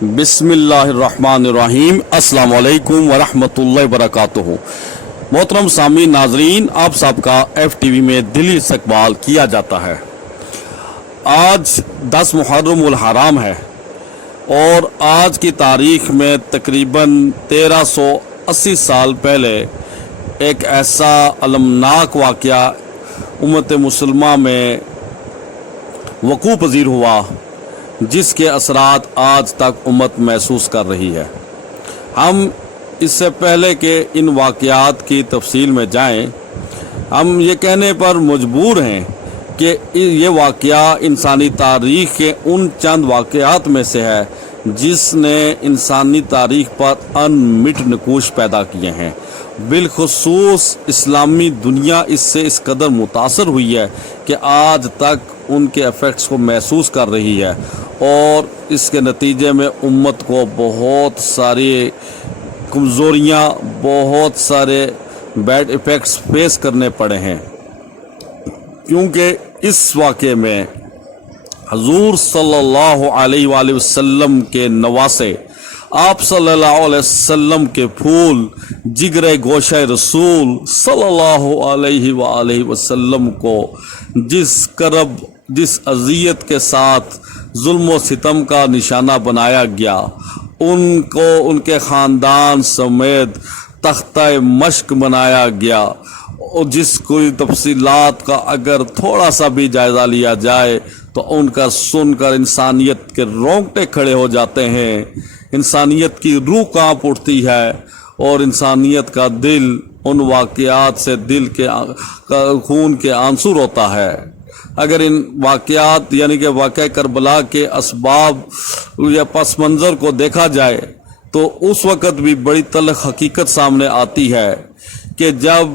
بسم اللہ الرحمن الرحیم۔ السلام علیکم ورحمۃ اللہ وبرکاتہ۔ محترم سامعین ناظرین، آپ سب کا ایف ٹی وی میں دلی استقبال کیا جاتا ہے۔ آج 10 محرم الحرام ہے اور آج کی تاریخ میں تقریباً 1380 سال پہلے ایک ایسا المناک واقعہ امت مسلمہ میں وقوع پذیر ہوا جس کے اثرات آج تک امت محسوس کر رہی ہے۔ ہم اس سے پہلے کہ ان واقعات کی تفصیل میں جائیں، ہم یہ کہنے پر مجبور ہیں کہ یہ واقعہ انسانی تاریخ کے ان چند واقعات میں سے ہے جس نے انسانی تاریخ پر انمٹ نقوش پیدا کیے ہیں۔ بالخصوص اسلامی دنیا اس سے اس قدر متاثر ہوئی ہے کہ آج تک ان کے ایفیکٹس کو محسوس کر رہی ہے اور اس کے نتیجے میں امت کو بہت ساری کمزوریاں، بہت سارے بیڈ ایفیکٹس فیس کرنے پڑے ہیں، کیونکہ اس واقعے میں حضور صلی اللہ علیہ وآلہ وسلم کے نواسے، آپ صلی اللہ علیہ وسلم کے پھول، جگر گوشہ رسول صلی اللہ علیہ وآلہ وسلم کو جس اذیت کے ساتھ ظلم و ستم کا نشانہ بنایا گیا، ان کو ان کے خاندان سمیت تختہ مشق بنایا گیا، اور جس کوئی تفصیلات کا اگر تھوڑا سا بھی جائزہ لیا جائے تو ان کا سن کر انسانیت کے رونگٹے کھڑے ہو جاتے ہیں، انسانیت کی روح کانپ اٹھتی ہے اور انسانیت کا دل ان واقعات سے دل کے خون کے آنسو روتا ہے۔ اگر ان واقعات یعنی کہ واقعہ کربلا کے اسباب یا پس منظر کو دیکھا جائے تو اس وقت بھی بڑی تلخ حقیقت سامنے آتی ہے کہ جب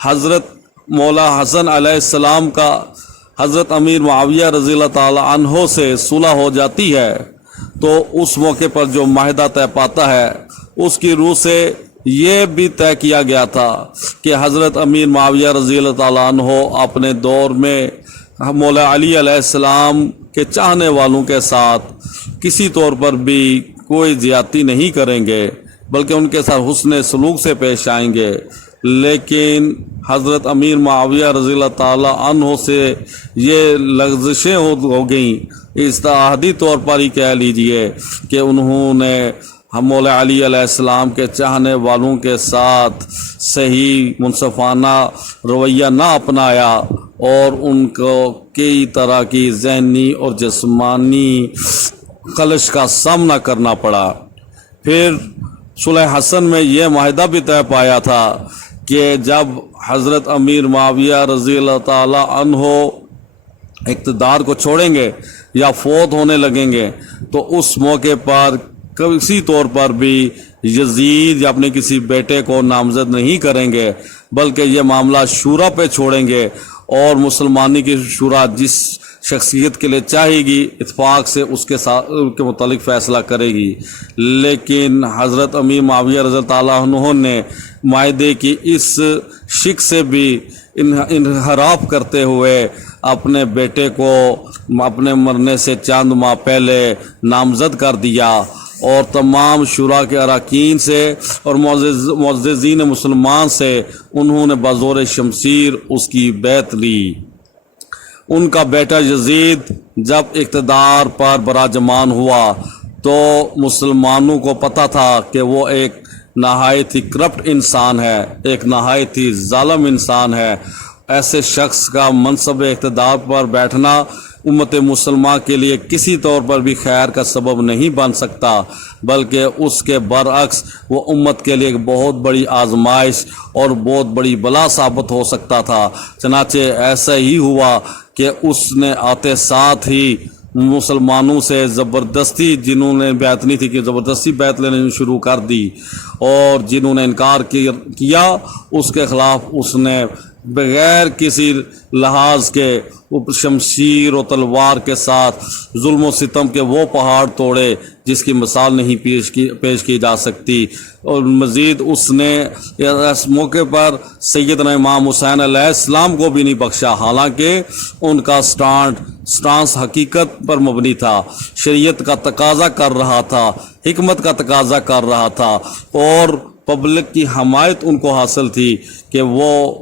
حضرت مولا حسن علیہ السلام کا حضرت امیر معاویہ رضی اللہ تعالی عنہ سے صلح ہو جاتی ہے تو اس موقع پر جو معاہدہ طے پاتا ہے اس کی روح سے یہ بھی طے کیا گیا تھا کہ حضرت امیر معاویہ رضی اللہ تعالیٰ عنہ اپنے دور میں مولا علی علیہ السلام کے چاہنے والوں کے ساتھ کسی طور پر بھی کوئی زیادتی نہیں کریں گے، بلکہ ان کے ساتھ حسن سلوک سے پیش آئیں گے۔ لیکن حضرت امیر معاویہ رضی اللہ تعالیٰ عنہ سے یہ لغزشیں ہو گئیں، استعہادی طور پر ہی کہہ لیجئے کہ انہوں نے مولا علی علیہ السلام کے چاہنے والوں کے ساتھ صحیح منصفانہ رویہ نہ اپنایا اور ان کو کئی طرح کی ذہنی اور جسمانی خلش کا سامنا کرنا پڑا۔ پھر صلح حسن میں یہ معاہدہ بھی طے پایا تھا کہ جب حضرت امیر معاویہ رضی اللہ تعالی عنہ اقتدار کو چھوڑیں گے یا فوت ہونے لگیں گے تو اس موقع پر کسی طور پر بھی یزید یا اپنے کسی بیٹے کو نامزد نہیں کریں گے، بلکہ یہ معاملہ شورا پہ چھوڑیں گے اور مسلمانی کی شورا جس شخصیت کے لیے چاہے گی اتفاق سے اس کے متعلق فیصلہ کرے گی۔ لیکن حضرت امیر معاویہ رضی اللہ تعالیٰ عنہ نے معاہدے کی اس شک سے بھی انحراف کرتے ہوئے اپنے بیٹے کو اپنے مرنے سے چند ماہ پہلے نامزد کر دیا اور تمام شورا کے اراکین سے اور معززین مسلمان سے انہوں نے بزور شمشیر اس کی بیعت لی۔ ان کا بیٹا یزید جب اقتدار پر براجمان ہوا تو مسلمانوں کو پتہ تھا کہ وہ ایک نہایت ہی کرپٹ انسان ہے، ایک نہایت ہی ظالم انسان ہے۔ ایسے شخص کا منصب اقتدار پر بیٹھنا امت مسلمہ کے لیے کسی طور پر بھی خیر کا سبب نہیں بن سکتا، بلکہ اس کے برعکس وہ امت کے لیے ایک بہت بڑی آزمائش اور بہت بڑی بلا ثابت ہو سکتا تھا۔ چنانچہ ایسا ہی ہوا کہ اس نے آتے ساتھ ہی مسلمانوں سے زبردستی، جنہوں نے بیعت نہیں تھی کہ زبردستی بیعت لینے شروع کر دی، اور جنہوں نے انکار کیا اس کے خلاف اس نے بغیر کسی لحاظ کے شمشیر و تلوار کے ساتھ ظلم و ستم کے وہ پہاڑ توڑے جس کی مثال نہیں پیش کی جا سکتی۔ اور مزید اس نے اس موقع پر سیدنا امام حسین علیہ السلام کو بھی نہیں بخشا، حالانکہ ان کا سٹانس حقیقت پر مبنی تھا، شریعت کا تقاضا کر رہا تھا، حکمت کا تقاضا کر رہا تھا، اور پبلک کی حمایت ان کو حاصل تھی کہ وہ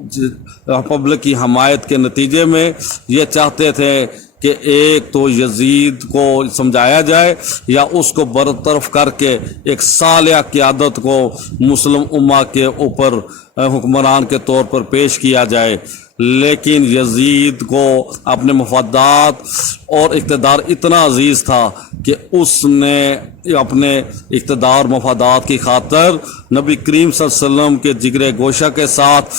پبلک کی حمایت کے نتیجے میں یہ چاہتے تھے کہ ایک تو یزید کو سمجھایا جائے یا اس کو برطرف کر کے ایک صالح قیادت کو مسلم امہ کے اوپر حکمران کے طور پر پیش کیا جائے۔ لیکن یزید کو اپنے مفادات اور اقتدار اتنا عزیز تھا کہ اس نے اپنے اقتدار مفادات کی خاطر نبی کریم صلی اللہ علیہ وسلم کے جگر گوشہ کے ساتھ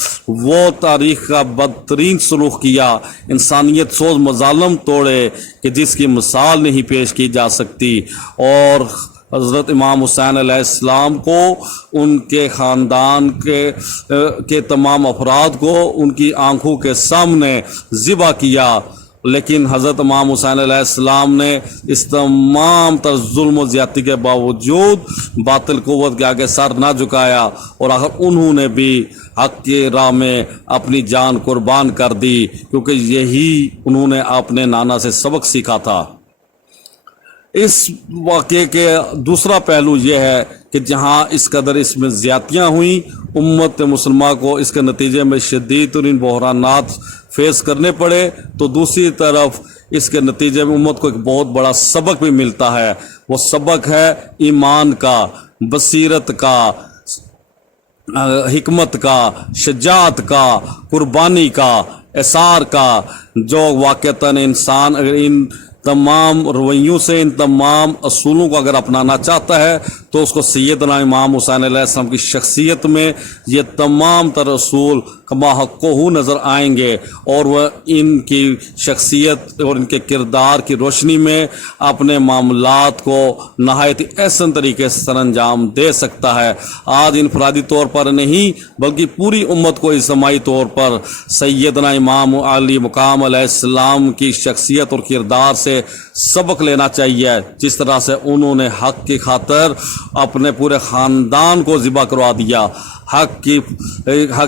وہ تاریخ کا بدترین سلوک کیا، انسانیت سوز مظالم توڑے کہ جس کی مثال نہیں پیش کی جا سکتی، اور حضرت امام حسین علیہ السلام کو، ان کے خاندان کے تمام افراد کو ان کی آنکھوں کے سامنے ذبح کیا۔ لیکن حضرت امام حسین علیہ السلام نے اس تمام تر ظلم و زیادتی کے باوجود باطل قوت کے آگے سر نہ جھکایا، اور آخر انہوں نے بھی حق کی راہ میں اپنی جان قربان کر دی، کیونکہ یہی انہوں نے اپنے نانا سے سبق سیکھا تھا۔ اس واقعے کے دوسرا پہلو یہ ہے کہ جہاں اس قدر اس میں زیادتیاں ہوئیں، امت مسلمہ کو اس کے نتیجے میں شدید ترین بحرانات فیس کرنے پڑے، تو دوسری طرف اس کے نتیجے میں امت کو ایک بہت بڑا سبق بھی ملتا ہے۔ وہ سبق ہے ایمان کا، بصیرت کا، حکمت کا، شجاعت کا، قربانی کا، اثار کا، جو واقعتاً انسان اگر ان تمام رویوں سے، ان تمام اصولوں کو اگر اپنانا چاہتا ہے تو اس کو سیدنا امام حسین علیہ السلام کی شخصیت میں یہ تمام تر اصول کما حق ہو نظر آئیں گے، اور وہ ان کی شخصیت اور ان کے کردار کی روشنی میں اپنے معاملات کو نہایت احسن طریقے سے سر انجام دے سکتا ہے۔ آج انفرادی طور پر نہیں بلکہ پوری امت کو اجتماعی طور پر سیدنا امام علی مقام علیہ السلام کی شخصیت اور کردار سے سبق لینا چاہیے، جس طرح سے انہوں نے حق کی خاطر اپنے پورے خاندان کو ذبح کروا دیا، حق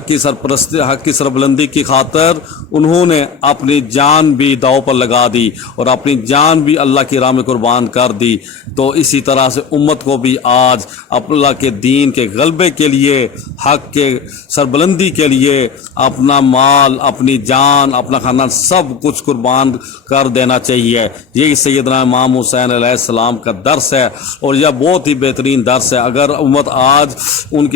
کی سربلندی کی خاطر انہوں نے اپنی جان بھی داؤ پر لگا دی اور اپنی جان بھی اللہ کی راہ میں قربان کر دی۔ تو اسی طرح سے امت کو بھی آج اللہ کے دین کے غلبے کے لیے، حق کے سربلندی کے لیے اپنا مال، اپنی جان، اپنا خاندان سب کچھ قربان کر دینا چاہیے۔ یہی سیدنا امام حسین علیہ السلام کا درس ہے، اور یہ بہت ہی بہترین درس ہے۔ اگر امت آج ان کی